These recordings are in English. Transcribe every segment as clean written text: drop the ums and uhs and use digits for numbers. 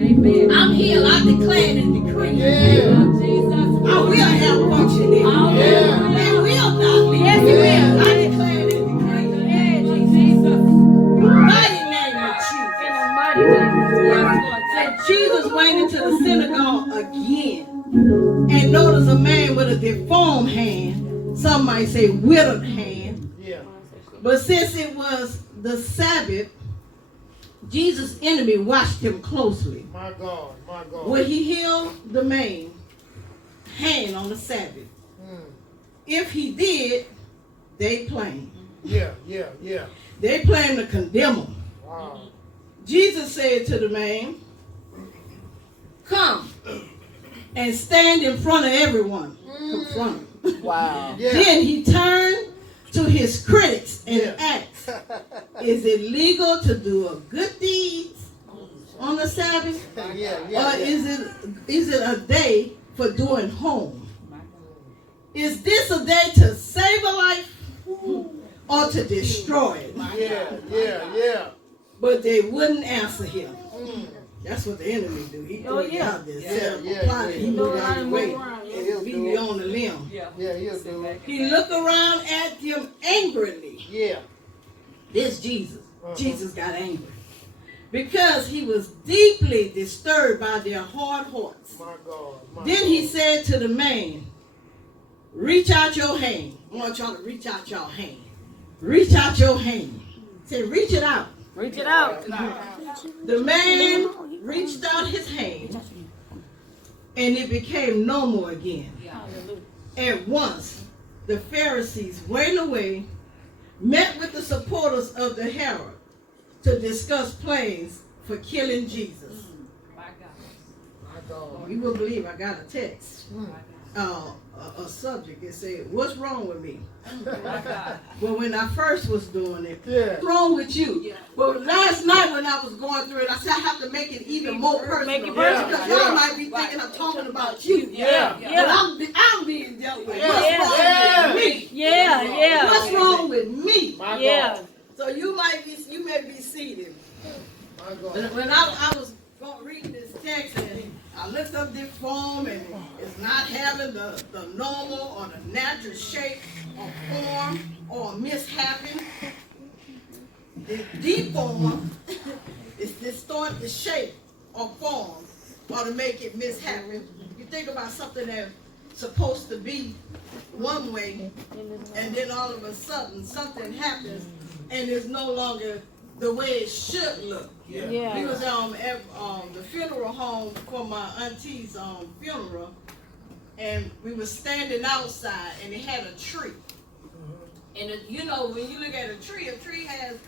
Amen. I'm healed. I declare and decree. Yeah. Jesus. I will have function in. Yeah. It will not be. Yes, it will. I declare and decree. Yeah, Jesus. Mighty name of Jesus. In the mighty name of Jesus. Said Jesus went into the synagogue again and noticed a man with a deformed hand. Some might say withered hand. Yeah. But since it was the Sabbath, Jesus' enemy watched him closely. My God, my God. Will he heal the man hand on the Sabbath? If he did, they planned. Yeah. They planned to condemn him. Wow. Jesus said to the man, come and stand in front of everyone. Confront him. Wow. Yeah. Then he turned to his critics and asked, is it legal to do a good deed on the Sabbath? Or is it a day for doing harm? Is this a day to save a life or to destroy it? Yeah. But they wouldn't answer him. That's what the enemy do. He do it out there. He moved out of the way. And be on the limb. He'll do it. He looked around at them angrily. Yeah. This Jesus. Jesus got angry. Because he was deeply disturbed by their hard hearts. My God. Then he said to the man, reach out your hand. I want y'all to reach out your hand. Reach out your hand. Say, reach it out. Reach it out. The man reached out his hand, and it became normal again. At once, the Pharisees went away, met with the supporters of the Herod to discuss plans for killing Jesus. My God. You will believe I got a text. A subject that said, what's wrong with me? Well, when I first was doing it, what's wrong with you? But last night when I was going through it, I said I have to make it even more personal. Because y'all might be thinking I'm talking about you. But I'm being dealt with. What's wrong with me? What's wrong with me? So you may be seated. When I was reading this text and I looked up this form and it's not having the normal or the natural shape or form or mishappen. The deform is distort the shape or form or to make it mishappen. You think about something that's supposed to be one way and then all of a sudden something happens and it's no longer the way it should look. We was at the funeral home for my auntie's funeral, and we were standing outside, and it had a tree. And you know, when you look at a tree has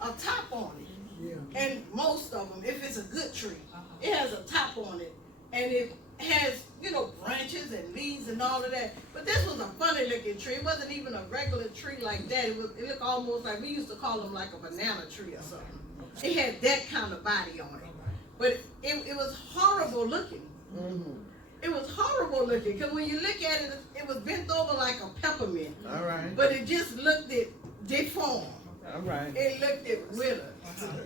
a top on it. And most of them, if it's a good tree, it has a top on it, and it has, you know, branches and leaves and all of that. But this was a funny looking tree. It wasn't even a regular tree like that. It looked almost like, we used to call them like a banana tree or something. It had that kind of body on it. But it was horrible looking. It was horrible looking, because when you look at it, it was bent over like a peppermint. All right. But it just looked deformed. All right. It looked withered.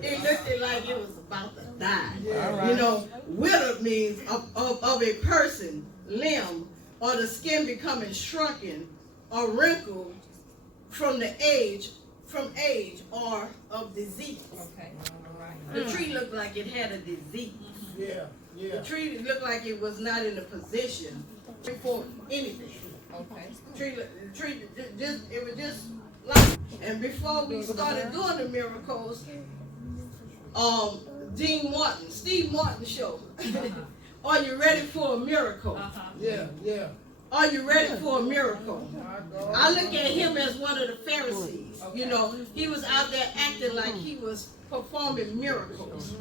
It looked like it was about to die. All right. You know, withered means of a person, limb, or the skin becoming shrunken or wrinkled from age or of disease. Okay. All right. The tree looked like it had a disease. Yeah. The tree looked like it was not in a position for anything. Okay. The tree it was just like. And before we started doing the miracles, Steve Martin show. Are you ready for a miracle? Yeah. Are you ready for a miracle? I look at him as one of the Pharisees. You know, he was out there acting like he was performing miracles.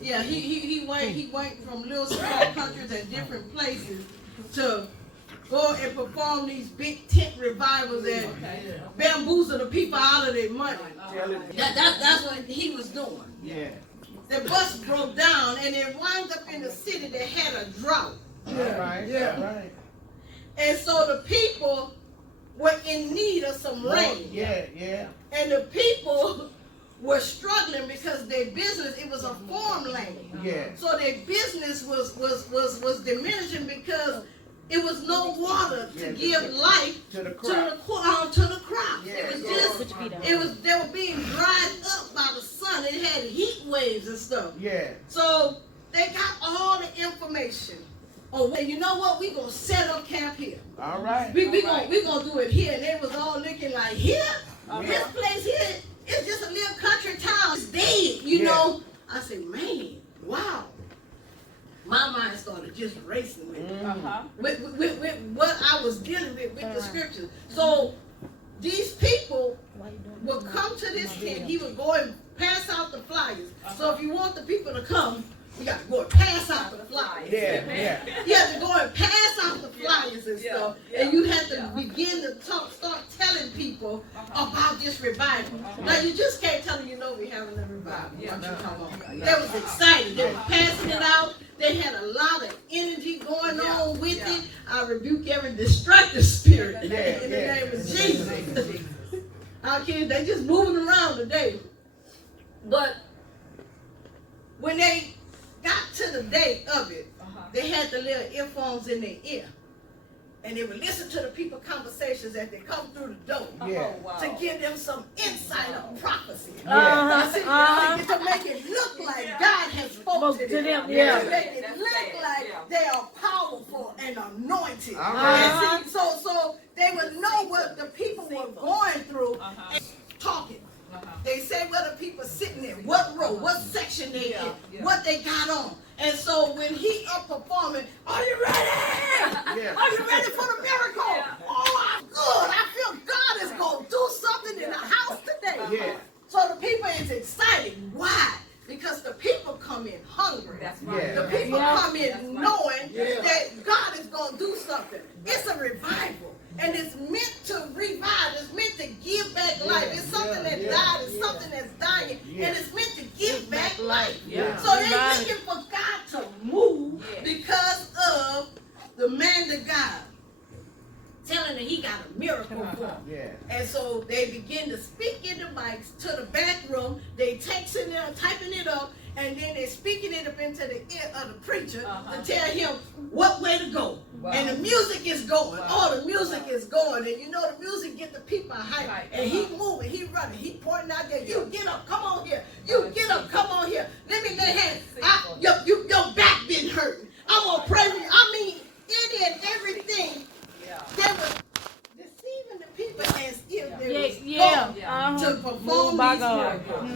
Yeah, he went from little small countries and different places to go and perform these big tent revivals and bamboozle the people out of their money. That's what he was doing. Yeah. The bus broke down and it wound up in a city that had a drought. Right. And so the people were in need of some rain. And the people were struggling because their business, it was a farmland. Yeah. So their business was diminishing because it was no water to give life to the crops. Yeah. It was just, they were being dried up by the sun. It had heat waves and stuff. Yeah. So they got all the information. Oh, well, you know what? We're going to set up camp here. All right. We're gonna do it here. And they was all looking like, here? This place here, it's just a little country town. It's dead, you know. I said, man, wow. My mind started just racing with it. With what I was dealing with the scriptures. So these people would come to this tent. He would go and pass out the flyers. So if you want the people to come, you got to go and pass out the flyers. Yeah. You have to go and pass out the flyers and stuff. And you have to begin to start telling people about this revival. Now, you just can't tell them, you know, we're having a revival. They was excited. They were passing it out. They had a lot of energy going on with it. I rebuke every destructive spirit in the name of Jesus. Our kids, they just moving around today. But when they got to the day of it, they had the little earphones in their ear. And they would listen to the people conversations as they come through the door to give them some insight of prophecy. To make it look like God has spoken to them. To make it look like they are powerful and anointed. And see, so they would know what the people were going through and talking. They say where the people sitting in, what row, what section they in, what they got on. And so when he up performing, are you ready? Are you ready for the miracle? Oh, I'm good. I feel God is going to do something in the house today. So the people is excited. Why? Because the people come in hungry. That's right. The people come in knowing that God is going to do something. It's a revival. And it's meant to revive. It's meant to give back life. It's something that died. It's something that's dying. And it's meant to give back life. So they're looking for God to move because of the man of God telling them he got a miracle for him. And so they begin to speak in the mics to the back room. They texting it, typing it up, and then they're speaking it up into the ear of the preacher to tell him what way to go. And the music is going. Oh, the music is going. And you know the music get the people hyped. And he moving, he running, he pointing out there. You get up, come on here. You get up, come on here. Let me lay hands. Your back been hurting. I'm going to pray for you. I mean, any and everything. They were deceiving the people as if they was going to perform these miracles.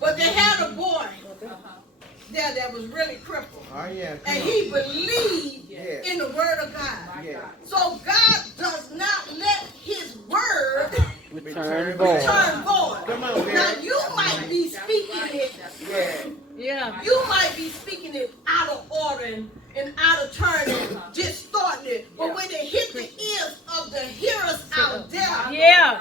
But they had a boy there that was really crippled. And he believed in the word of God. So God does not let his word return void. Now you might be speaking it. You might be speaking it out of order and out of turn and just starting it. But when they hit the ears of the hearers out there,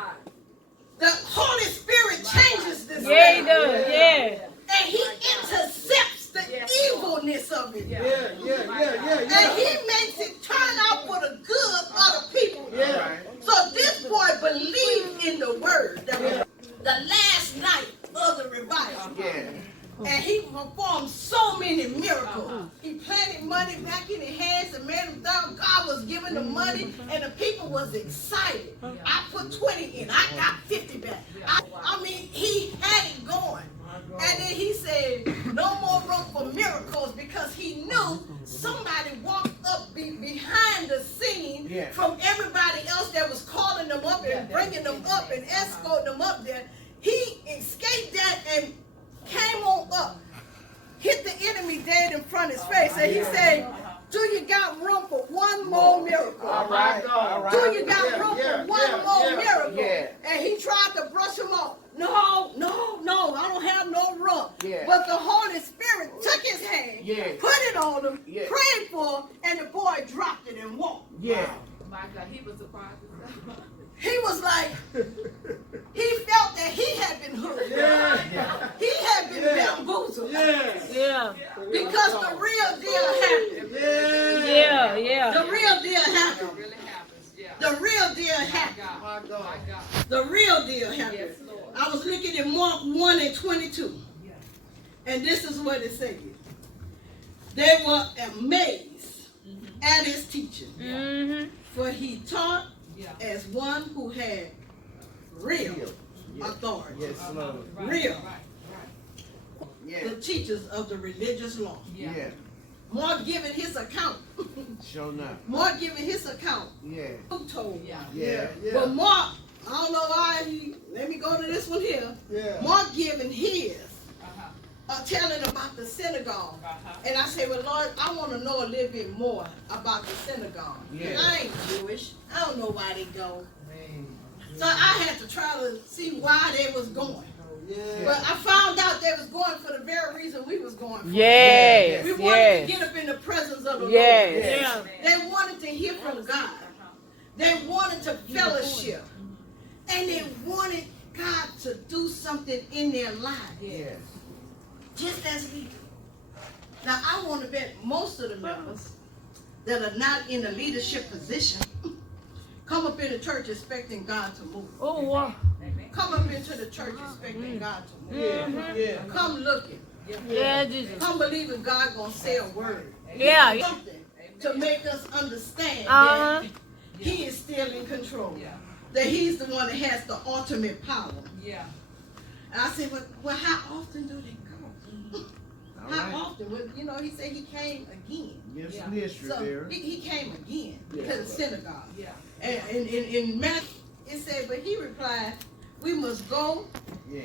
the Holy Spirit changes this thing. He does. And he intercepts the evilness of it. And he makes it turn out for the good of the people. So this boy believed in the word. That was the last night of the revival. And he performed so many miracles. He planted money back in his hands and made them down. God was giving the money and the people was excited. I put 20 in. I got 50 back. I mean, he had it going. And then he said, no more room for miracles, because he knew somebody walked up behind the scene from everybody else that was calling them up and bringing them up and escorting them up there. He escaped that and came on up, hit the enemy dead in front of his face, and he said, do you got room for one more miracle? All right. Do you got room for one more miracle? And he tried to brush him off. No, I don't have no room. But the Holy Spirit took his hand, put it on him, prayed for him, and the boy dropped it and walked. My God, he was surprised. He was like, he felt that he had been hooked. He had been bamboozled. Because the real deal happened. The real deal happened. The real deal happened. The real deal happened. I was looking at Mark 1:22. And this is what it said. They were amazed at his teaching. For he taught as one who had real authority. Yes, Lord. Real. The teachers of the religious law. Yeah. Mark giving his account. Sure enough. Mark giving his account. Yeah. Who told? Yeah. But Mark, I don't know why let me go to this one here. Mark giving his, telling about the synagogue. And I say, well, Lord, I want to know a little bit more about the synagogue. Yeah. I ain't Jewish. I don't know why they go. So I had to try to see why they was going. But I found out they was going for the very reason we was going for. Yes. We wanted to get up in the presence of the Yes. Lord. They wanted to hear from God. They wanted to fellowship. And they wanted God to do something in their lives. Yes. Just as we do. Now, I want to bet most of the members that are not in a leadership position come up in the church expecting God to move. Oh, wow. Come up into the church expecting God to move. Come looking. Yeah, Jesus. Come believing God going to say a word. Yeah. Something to make us understand that He is still in control. That He's the one that has the ultimate power. And I said, well, how often do they go? How often? Well, you know, he said he came again. Give some history So there. he came again to the synagogue. Yeah. And in Matthew, it said, but he replied, we must go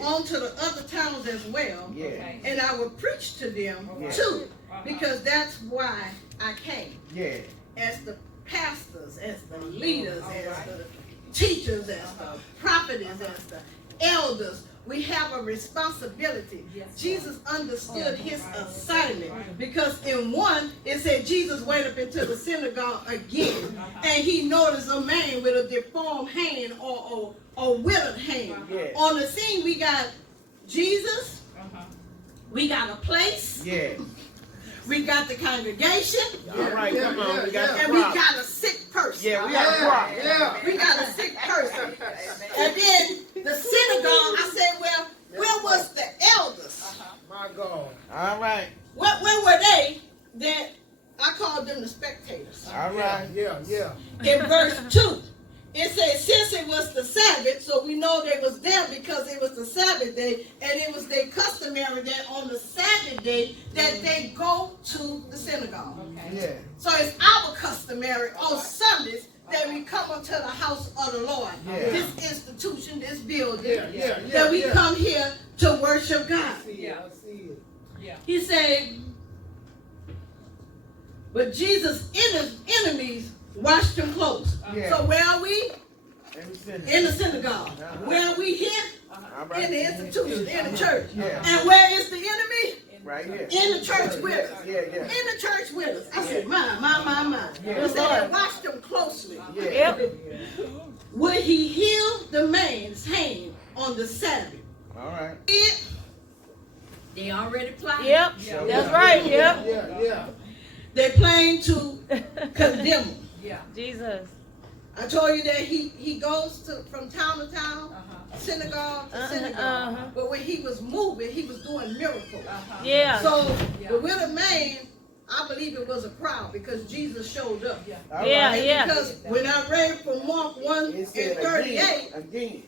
on to the other towns as well. Yeah. And I will preach to them Yeah. too, because that's why I came. Yeah. As the pastors, as the leaders, as the teachers, as the prophetess, as the elders, we have a responsibility. Jesus understood his assignment, because in one, it said Jesus went up into the synagogue again, and he noticed a man with a deformed hand or withered hand. On the scene, we got Jesus, we got a place, Yeah. we got the congregation, All right, come on. We got the and we prop. got a sick person. Yeah, we got the prop. We got a sick person. And then the synagogue, I said, well, where was the elders? My God. All right. Where were they that I called them the spectators? All right. Yeah. In verse 2, it says, since it was the Sabbath, so we know they was there because it was the Sabbath day, and it was their customary that on the Sabbath day that they go to the synagogue. Yeah. So it's our customary on Sundays that we come unto the house of the Lord. Yeah. This institution, this building, Yeah. that we come here to worship God. I see it. He said, but Jesus' enemies washed him close. Yeah. So where are we? In the synagogue. Uh-huh. Where are we here? All right. In the institution, in the church. Yeah. And where is the enemy? Right here. In the church with us. Yeah. In the church with us. I said, my. Yeah. He said, they watched him closely. Yeah. Yep. Would he heal the man's hand on the Sabbath? All right. They already plotted. Yep. That's right. Yep. Yeah. They planned to condemn him. Jesus. I told you that he goes from town to town, synagogue to synagogue. But when he was moving, he was doing miracles. Yeah. So the withered man, I believe it was a crowd because Jesus showed up. All Yeah, right. yeah. Because when I read from Mark 1 It and said 38, again.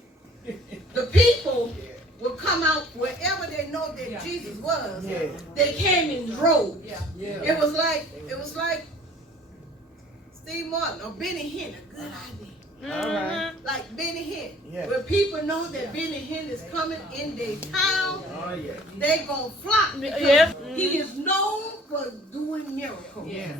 the people will come out wherever they know that Jesus was. Yeah. They came in droves. Yeah. It was like Steve Martin or Benny Hinn, a good idea. All right. Like Benny Hinn. Yeah. When people know that Benny Hinn is coming in their town, Oh yeah. they gonna flock because Yep. he is known for doing miracles. Yeah.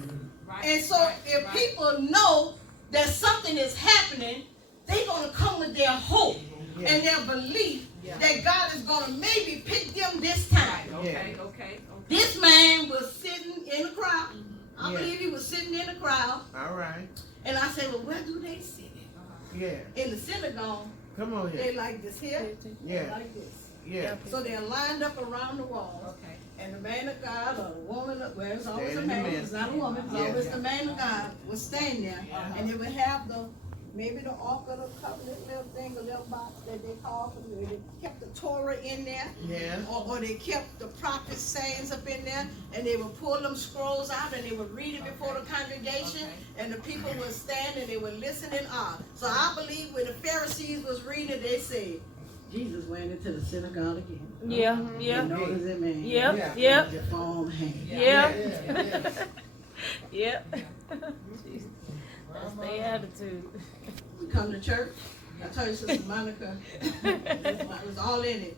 And so if people know that something is happening, they're gonna come with their hope and their belief that God is gonna maybe pick them this time. Okay. This man was sitting in the crowd. I Yeah. believe he was sitting in the crowd. All right. And I said, well, where do they sit? Yeah. In the synagogue, Come on they here. like this here, they Yeah. like this. Yeah. So they're lined up around the wall. And the man of God or the woman, well, it's always a Standing man, man. it's not a woman, it's Yeah. always the man of God would stand there. And they would have the maybe the Ark of the Covenant, little thing, a little box that they call for me. They kept the Torah in there. Yeah. Or they kept the prophet's sayings up in there, and they would pull them scrolls out and they would read it before the congregation, and the people would stand and they would listen in awe. So I believe when the Pharisees was reading, they said, Jesus went into the synagogue again. Yeah, yeah. You know what it means? Yep, yep. The phone hand. Yep. Yep. That's their attitude. We come to church. I told you, Sister Monica, it was all in it.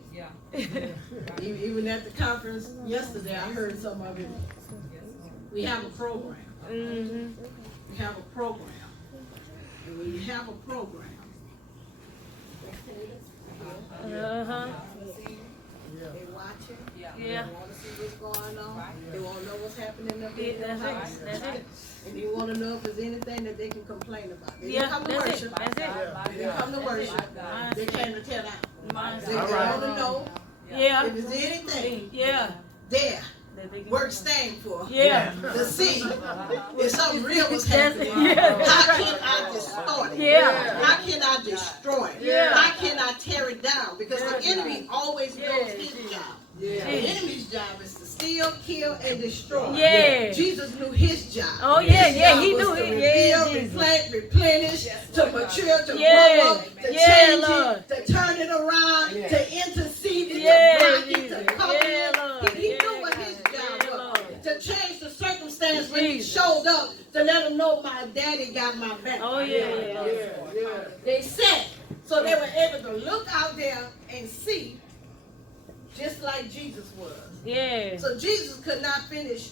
Even at the conference yesterday, I heard some of it. We have a program. Mm-hmm. We have a program. And when you have a program, Uh-huh. they watching. Yeah. They want to see what's going on. They want to know what's happening up in their That's house. it. That's it. And they want to know if there's anything that they can complain about. They Yeah, didn't come to that's it. worship. That's it. They didn't come to worship. That's They it. came to tell out. That's They it. All right. want to know Yeah. if there's anything Yeah. there That they can- worth staying for. Yeah. To see if something real was That's it. happening. Yeah. How can I distort it? Yeah. How can I destroy it? Yeah. How can I tear it down? Because the enemy always knows his job. The enemy's job is to steal, kill, and destroy. Yeah. Jesus knew his job. Oh, yeah, His yeah, job he was knew to it. Yeah, rebuild, Jesus. replenish, to mature, to Yeah. grow up, to Yeah, change Lord. it, to turn it around, to intercede, Yeah, to block it, Jesus. to cover Yeah, it. Lord. He Yeah, knew what his God. job Yeah, was. Lord. To change the circumstance when he Jesus. showed up, to let him know my daddy got my back. Oh, yeah. Lord. They sat, so they were able to look out there and see, just like Jesus was. Yeah. So Jesus could not finish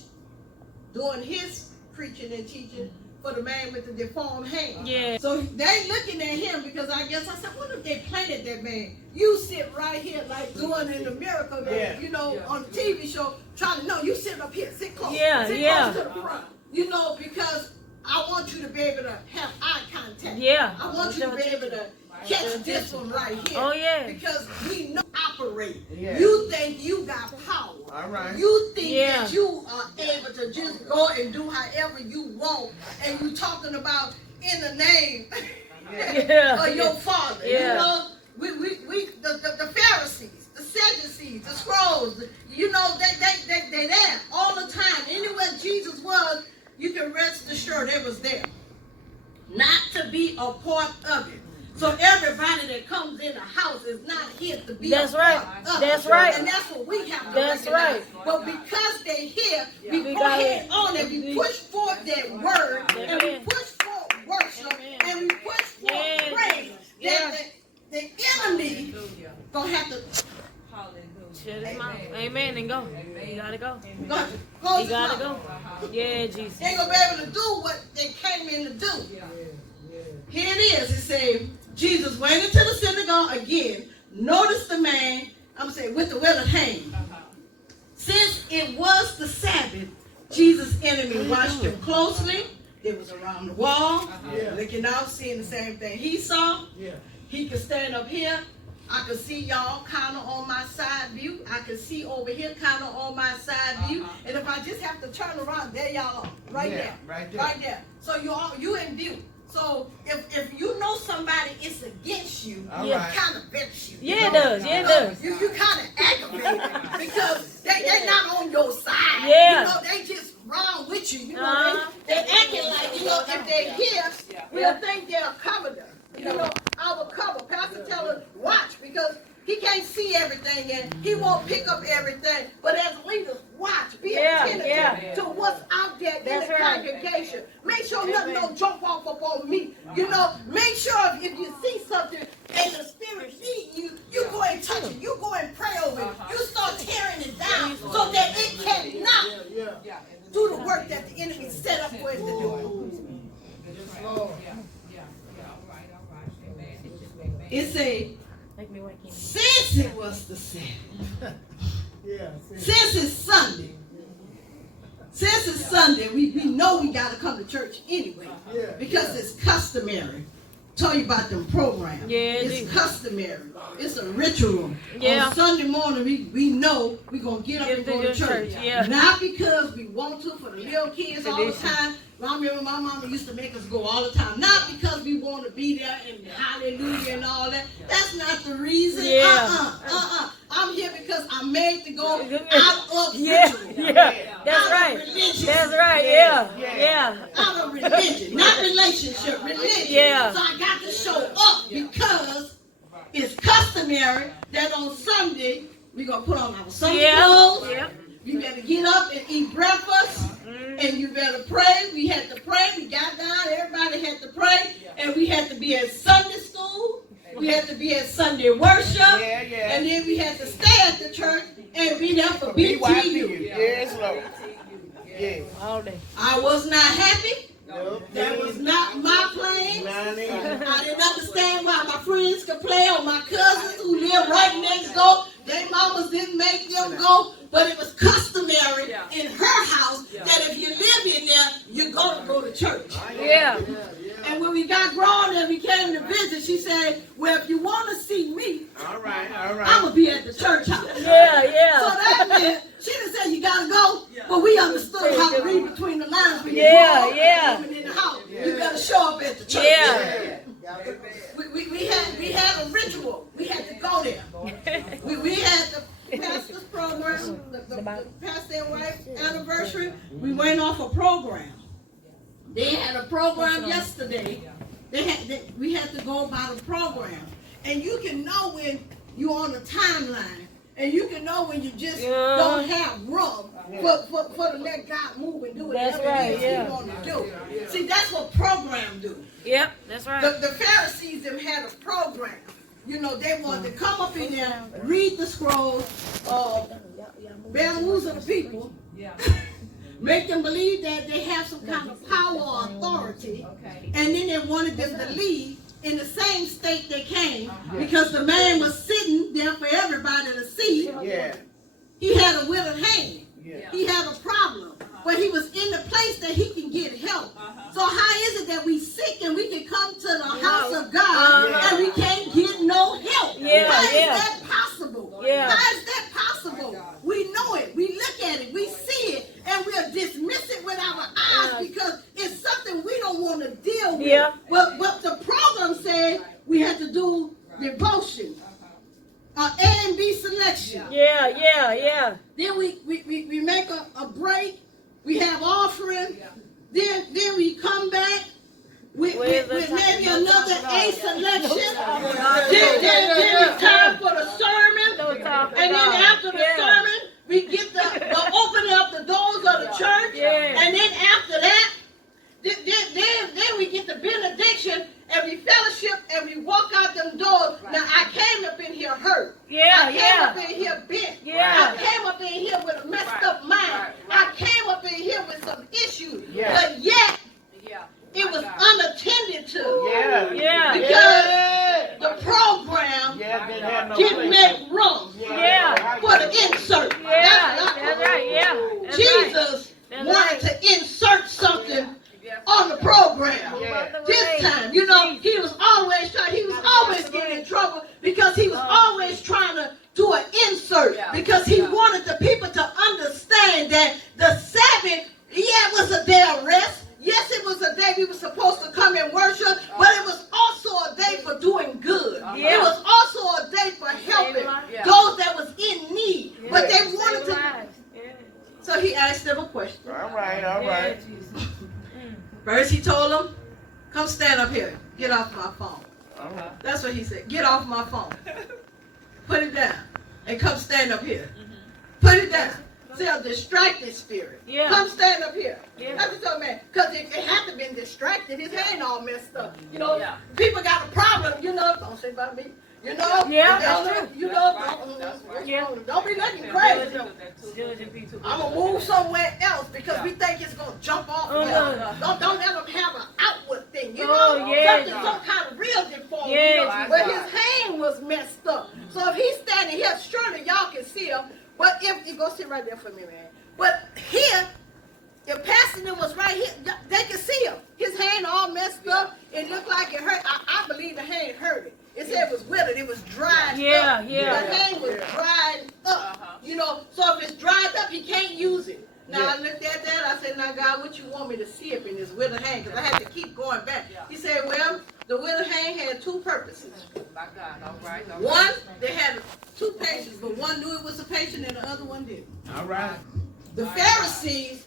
doing his preaching and teaching for the man with the deformed hand. Yeah. So they looking at him because I guess I said, what if they planted that man? You sit right here like doing in the miracle, Yeah. you know, on the TV show, trying to know, you sit up here, sit close, Yeah, sit yeah. close to the front. You know, because I want you to be able to have eye contact. Yeah. I want you to be able to catch this one right here. Oh, yeah. Because we know operate. Yeah. You think you got power. All right. You think Yeah. that you are able to just go and do however you want, and you talking about in the name Yeah. of your father. Yeah. You know, the Pharisees, the Sadducees, the scrolls, you know, they there all the time. Anywhere Jesus was, you can rest assured they was there. Not to be a part of it. So everybody that comes in the house is not here to be That's a right. part of That's it. right. And that's what we have to That's recognize. right. But because they here, we We go gotta- ahead on and we push forth that word, and we Amen. push forth worship, Amen. and we push forth Yeah. praise. Yeah. That the enemy gonna have to Shut his mouth. Amen. And go. You gotta go. close You his gotta mouth. go. Yeah, Jesus. They ain't gonna be able to do what they came in to do. Here it is. It says, Jesus went into the synagogue again. Notice the man, I'm saying, with the withered hand. Since it was the Sabbath, Jesus' enemy watched him closely. It was around the wall, looking out, seeing the same thing he saw. He could stand up here. I could see y'all kind of on my side view. I could see over here kind of on my side view. And if I just have to turn around, there y'all are. Right there. Right there. Right there. So you in view. So if you know somebody is against you, All it right. kind of vexes you. Yeah, it does. Yeah, it does. You kind of aggravated because they not on your side. Yeah. You know, they just wrong with you. You know, Uh-huh. they acting like, you know, if they're here, we'll think they're a coveter. You know, our cover. Pastor tell us, watch, because he can't see everything and he won't pick up everything. But as leaders, watch, be Yeah, attentive yeah. to what's out there That's in the right. congregation. Make sure nothing don't jump off up on me. You know, make sure if you see something and the spirit lead you, you go and touch it. You go and pray over it. You start tearing it down so that it cannot do the work that the enemy set up for it to do. It say, Make me wake him. since it was the Sabbath, since it's Sunday, we know we got to come to church anyway because it's customary told you about them programs. Yeah, it's customary. It's a ritual. Yeah. On Sunday morning, we know we're going to get up and go to church. Yeah. Not because we want to for the little kids all the time. I remember my mama used to make us go all the time. Not because we want to be there and hallelujah and all that. That's not the reason. I'm here because I'm made to go out of ritual. That's right. That's right. Yeah. Out of religion. Not relationship. Religion. Yeah. So I got to show up because it's customary that on Sunday we're going to put on our Sunday clothes. Yeah. You better get up and eat breakfast. And you better pray. We had to pray. We got down. Everybody had to pray. And we had to be at Sunday school. We had to be at Sunday worship. And then we had to stay at the church and be there for BTU. Yes, Lord. Yes. All day. I was not happy. Nope. That was not my plan. I didn't understand why my friends could play or my cousins who live right next door. Their mamas didn't make them go. But it was customary in her house that if you live in there, you're going to go to church. Yeah. And when we got grown and we came to visit, she said, well, if you want to see me, All right. I'm going to be at the church house. Yeah. So that meant, she didn't say you got to go, but we understood how to read between the lines when you in the house. You got to show up at the church. Yeah. We had a ritual. We had to go there. We had the pastor's program, the pastor and wife anniversary. We went off a program. They had a program yesterday. We had to go by the program. And you can know when you're on the timeline. And you can know when you just don't have room for to let God move and do whatever it is He want to do. See, that's what program do. Yep, that's right. The Pharisees them had a program. You know, they wanted to come up in there, read the scrolls, bamboozle the people, make them believe that they have some kind of power or authority, and then they wanted them to leave in the same state they came because the man was sitting there for everybody to see. He had a withered hand. He had a problem, but he was in the place that he can get help. So how is it that we sick and we can come to the house of God and we can't get no help? How is that possible? How is that possible? We know it. We look at it. We see it. And we'll dismiss it with our eyes because it's something we don't want to deal with. But the program said we had to do devotion. A and B selection. Yeah. Then we make a break. We have offering. Then we come back with maybe another A selection. Then it's time for the sermon. And then after the sermon, we get the opening up the doors of the church. And then after that, then we get the benediction. And we fellowship and we walk out them doors. Now I came up in here hurt. I came up in here bent. I came up in here with a messed up mind. I came up in here with some issues. But yet it was unattended to. Because the program didn't make room for the insert. That's right. Jesus wanted to insert something on the program. This time, you know, he was always getting in trouble because he was always trying to do an insert because he wanted the people to understand that the Sabbath, it was a day of rest. Yes, it was a day we were supposed to come and worship, but it was also a day for doing good. It was also a day for helping those that was in need. But they wanted to. So he asked them a question. All right. First he told them, come stand up here. Get off my phone. That's what he said. Get off my phone. Put it down. And come stand up here. Put it down. See, a distracted spirit. Come stand up here. That's what he told me. Because it had to been distracted. His hand all messed up. You know, people got a problem. You know, don't say about me. You know? That's true. You know, don't be looking crazy. I'm going to move somewhere else because we think it's going to jump off. Don't let them have an outward thing. You know, some kind of real deformity. You know? But his hand was messed up. So if he's standing here, surely y'all can see him. But if you go sit right there for me, man. But here, if Pastor was right here, they could see him. His hand all messed up. It looked like it hurt. I hand because I had to keep going back. He said, well, the widow hand had two purposes. My God, all right. One, they had two patients, but one knew it was a patient and the other one didn't. All right. The Pharisees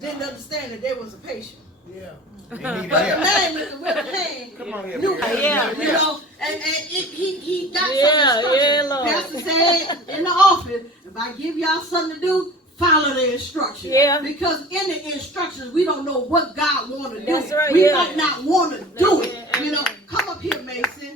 didn't understand that there was a patient. Yeah. But the man with the withered hand Come on here, knew, Mary. you know, and he got some Yeah, instructions. Lord. Pastor said in the office, if I give y'all something to do, follow the instructions. Yeah. Because in the instructions, we don't know what God want to do. That's right, We yeah. might not want to do it. Amen. You know, come up here, Mason.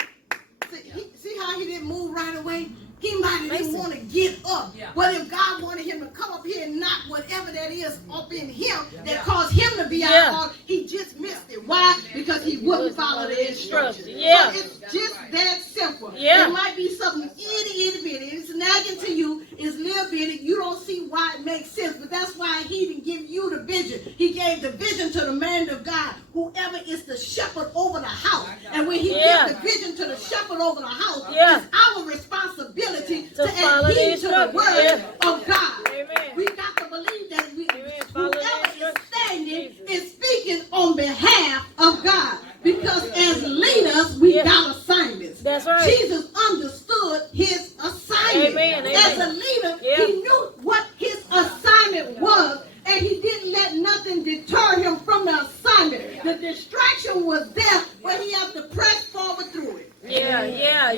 See how he didn't move right away? He might have didn't Mason. want to get up. Yeah. But if God wanted him to come up here and knock whatever that is up in him that caused him to be Yeah. out, he just missed it. Why? Because he wouldn't follow the instructions. Yeah. So it's just that simple. Yeah. It might be something itty bitty. It's nagging to you. It's little bitty. You don't see why it makes sense. But that's why he didn't give you the vision. He gave the vision to the man of God. Whoever is the shepherd over the house. And when he Yeah. gives the vision to the shepherd over the house, Yeah. it's our responsibility to follow the adhere to the instructions. word Yeah. of God. Amen. We got to believe that Amen. Follow the whoever is instructions. standing Jesus. is speaking on behalf of God. Because as leaders, we Yeah. got assignments. That's right. Jesus understood his assignment. Amen. As a leader, Yeah. he knew what his assignment was, and he didn't let nothing deter him from the assignment. The distraction was there, but he had to press forward through it. Yeah.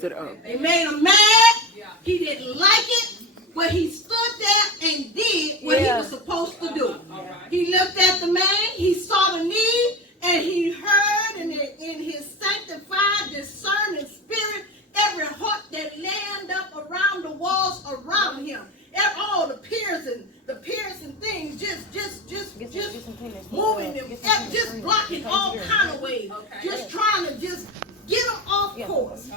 Sit up. It made him mad. He didn't like it, but he stood there and did what he Yeah. was supposed to do. He looked at the man, he saw the need, and he heard in his sanctified, discerning spirit every heart that lined up around the walls around him. And all the piercing things, just moving them, just blocking all kind of ways, just trying to just get them off course.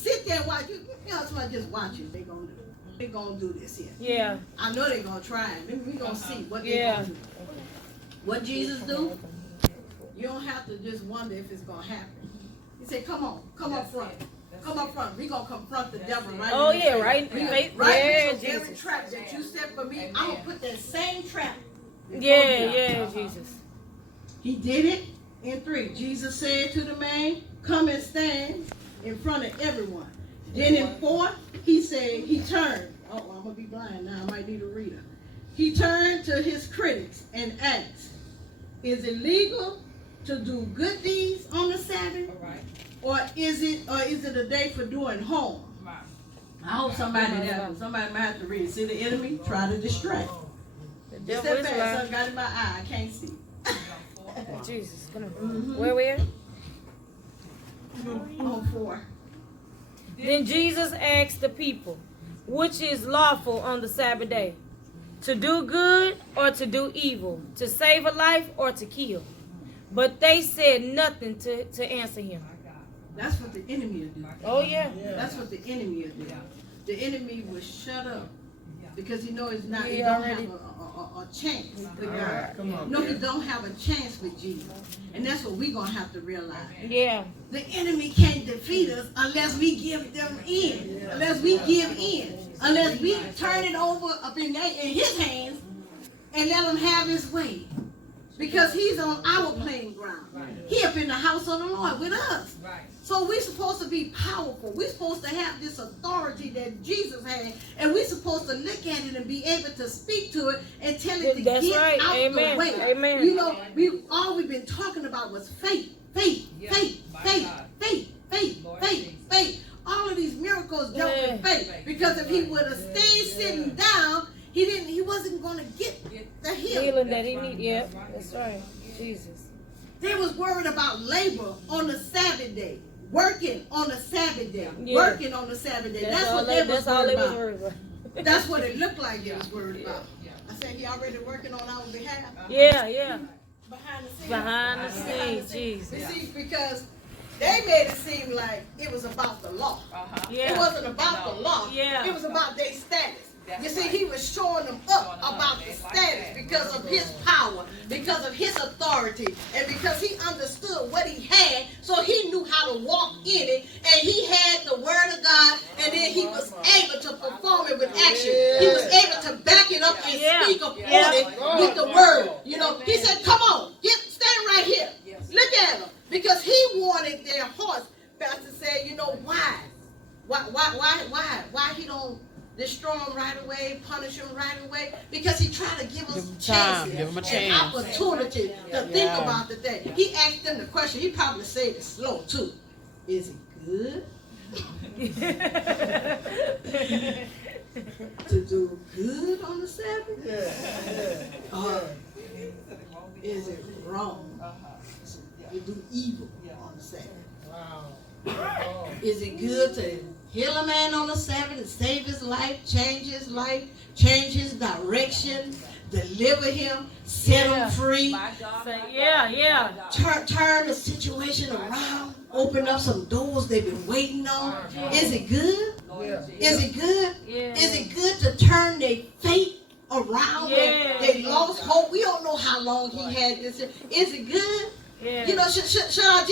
Sit there and watch. You know, somebody just watching. They gonna do this here. Yeah. I know they're gonna try it. We gonna see what they Yeah. gonna do. What Jesus do? You don't have to just wonder if it's gonna happen. He said, "Come on, come up front, come up front. We gonna confront the devil right." Oh in the yeah, face. right. We gonna- Faith. Right. Yeah, So every Jesus. trap that you set for me, I'm gonna put that same trap. before Yeah, you. Jesus. He did it in 3. Jesus said to the man, "Come and stand in front of everyone." Then in 4, he said, he turned. Oh, I'm going to be blind now. I might need a reader. He turned to his critics and asked, "Is it legal to do good deeds on the Sabbath? Or is it a day for doing harm?" I hope somebody might have to read it. See the enemy? Try to distract. The Just devil that is fast. lying. Something got in my eye. I can't see. Jesus, come on. Mhm. Where we at? On 4. Then Jesus asked the people, which is lawful on the Sabbath day? To do good or to do evil? To save a life or to kill? But they said nothing to answer him. That's what the enemy will do. Oh yeah. That's what the enemy will do. The enemy will shut up because he knows not. He He don't already- have a chance with All God. right, come on, No, he man. don't have a chance with Jesus, and that's what we're gonna have to realize. Yeah. The enemy can't defeat us unless we give them in, unless we give in, unless we turn it over up in his hands and let him have his way. Because he's on our playing ground. He up in the house of the Lord with us. So we're supposed to be powerful. We're supposed to have this authority that Jesus had, and we're supposed to look at it and be able to speak to it and tell it to That's get right. out Amen. the way. Amen. You know, all we've been talking about was faith. Faith. All of these miracles dealt with faith. Because if he would have stayed sitting down, he wasn't going to get the Healing that he need. Yeah. That's right. Jesus. They was worried about labor on the Sabbath day. Working on the Sabbath day. Yeah. Working on the Sabbath day. That's what they was That's all worried they was about. worried about. That's what it looked like they was worried about. I said he already working on our behalf. Yeah. Behind the scenes. Behind the scenes, Jesus. You see, because they made it seem like it was about the law. Yeah. It wasn't about the law. Yeah. It was about their status. You see, he was showing them up about the status because of his power, because of his authority, and because he understood what he had, so he knew how to walk in it, and he had the word of God, and then he was able to perform it with action. He was able to back it up and speak upon it with the word. You know, he said, "Come on, stand stand right here. Look at him. Because he wanted their hearts. Pastor said, you know, why? Why he don't destroy them right away, punish them right away? Because he tried to give us chances and opportunity to think about the thing. He asked them the question. He probably said it slow too. Is it good to do good on the Sabbath? Or is it wrong to do evil on the Sabbath? Is it good to heal a man on the Sabbath and save his life, change his direction, deliver him, set him free? Turn the situation around, open up some doors they've been waiting on. Is it good? Is it good? Is it good to turn their fate around? They lost hope. We don't know how long he had this. Is it good? You know, should I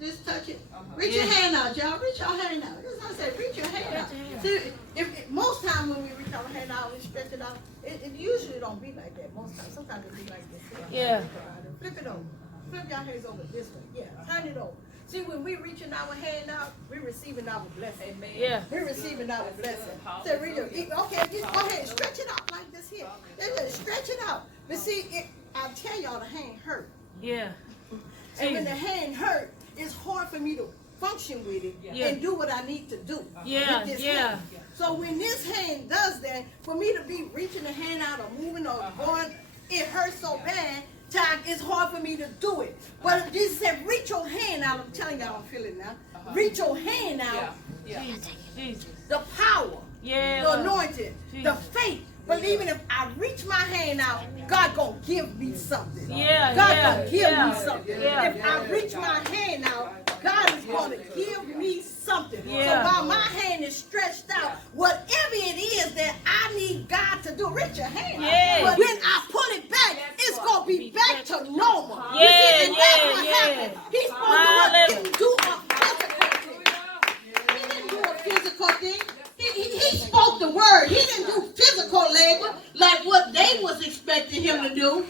just touch it? Reach your hand out, y'all. Reach your hand out. That's what I said. Reach your hand out. See, most times when we reach our hand out, we stretch it out. It usually don't be like that. Most times, sometimes it be like this. Flip it over. Flip your hands over this way. Turn it over. See, when we reaching our hand out, we're receiving our blessing. We're receiving our blessing. So okay, go ahead and stretch it out like this here. Stretch it out. But see, I tell y'all the hand hurt. And when the hand hurt, it's hard for me to function with it and do what I need to do with this hand. So when this hand does that, for me to be reaching the hand out or moving or going, it hurts so bad, it's hard for me to do it. But Jesus said, reach your hand out. I'm telling y'all, I'm feeling now. Reach your hand out. The power, the anointing, the faith. Believing if I reach my hand out, God gonna give me something. God gonna give me something. If I reach my hand out, God is gonna give me something. So while my hand is stretched out, whatever it is that I need God to do, reach your hand out. But when I pull it back, it's gonna be back to normal. You see, and that's what happened. He's supposed to do a physical thing. He didn't do a physical thing. He spoke the word. He didn't do physical labor like what they was expecting him to do.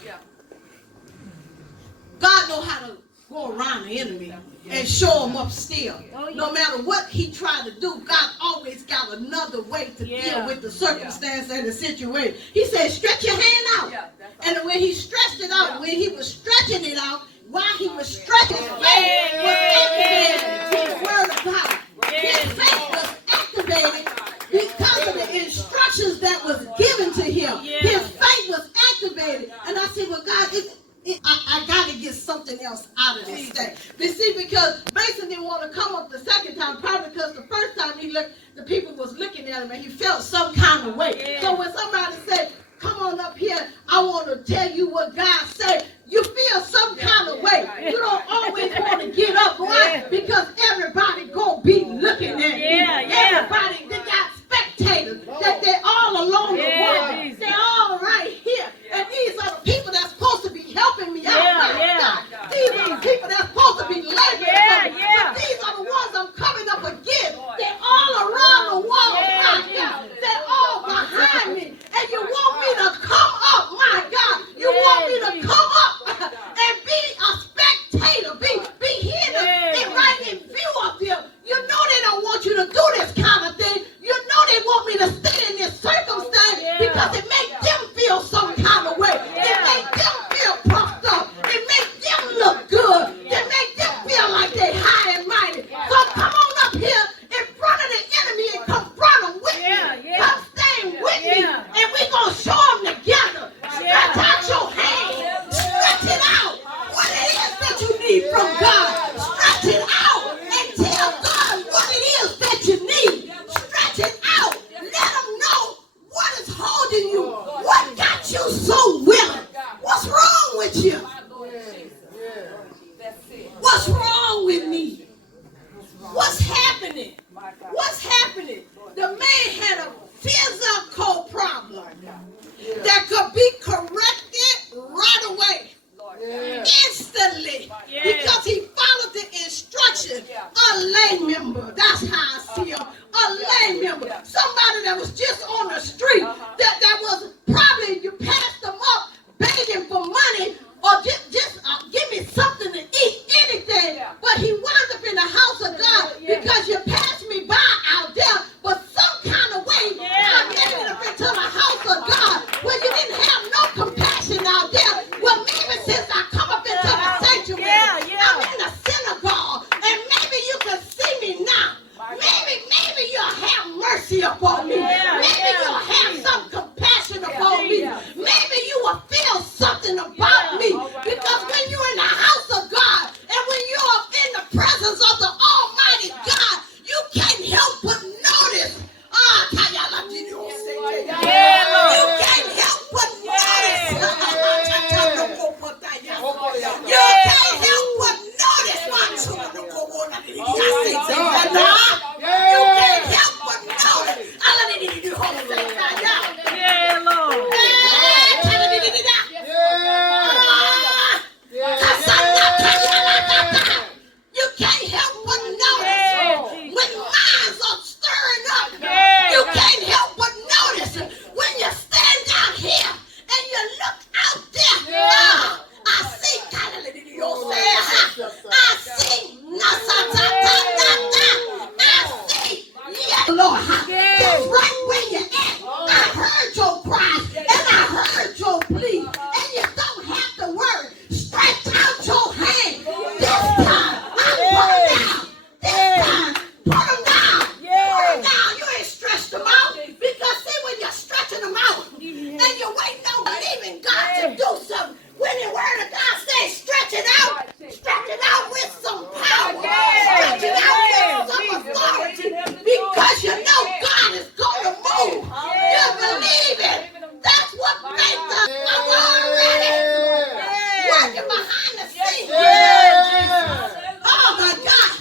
God knows how to go around the enemy and show him up still. No matter what he tried to do, God always got another way to deal with the circumstance and the situation. He said, stretch your hand out. And when he stretched it out, when he was stretching it out, while he was stretching it, faith was activated to the word of God. His faith was activated because of the instructions that was given to him. His faith was activated. And I said, well, God, I got to get something else out of this thing. You see, because Mason didn't want to come up the second time, probably because the first time he looked, the people was looking at him and he felt some kind of way. So when somebody said, come on up here, I want to tell you what God said, you feel some kind of way. You don't always want to get up. Why? Because everybody going to be looking at you. Everybody, they got spectators. That they're all along the wall. They're all right here. And these are the people that's supposed to be helping me out. These are the people that's supposed to be laboring. But these are the ones I'm coming up against. They're all around the wall. They're all behind me. And you want me to come up, my God. You want me to come up and be a spectator, be hidden and right in view of them. You know they don't want you to do this kind of thing. You know they want me to stay in this circumstance because it makes them feel some kind of way. It makes them feel puffed up. It makes them look good. It makes them feel like they high and mighty. So come on up here in front of the enemy and confront them with me. Come stand with me and we're going to show them together. Stretch out your hand. Stretch it out. What it is that you need from God. Stretch it out and tell God what it is that you need. Stretch it out. Let them know what is holding you. What got you so willing? What's wrong with you? What's wrong with me? What's happening? What's happening? The man had a physical problem that could be corrected right away. Instantly. Because he followed the instruction. A lay member. That's how I see him. A lay member. Somebody that was just on the street. That was probably, you passed them up begging for money working behind the scenes. Yeah. Oh my God.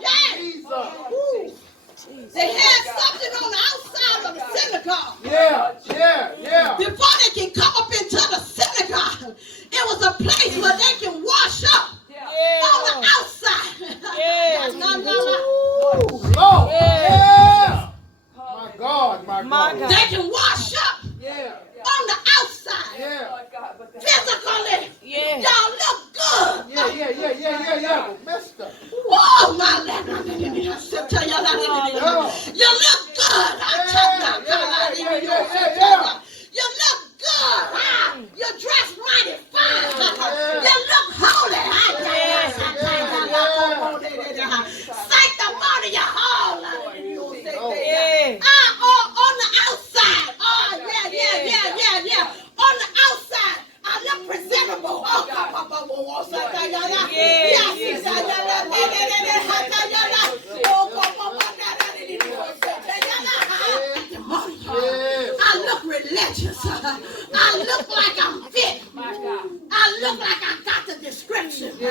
Yeah, Jesus. They had something on the outside of the synagogue. Yeah. Before they can come up into the synagogue, it was a place where they can wash up on the outside. Yeah. Lord. Yeah. My God. They can wash up Yeah. on the outside. Physically, Yeah. y'all look good. Yeah. Mister. Oh, my God. You look good. You look good. You dress mighty fine. You look holy. Sanctify your hall. Yeah. On the outside. Oh, yeah. On the outside, I look presentable. I look religious. I look like I'm fit. I look like I got the description. Yeah.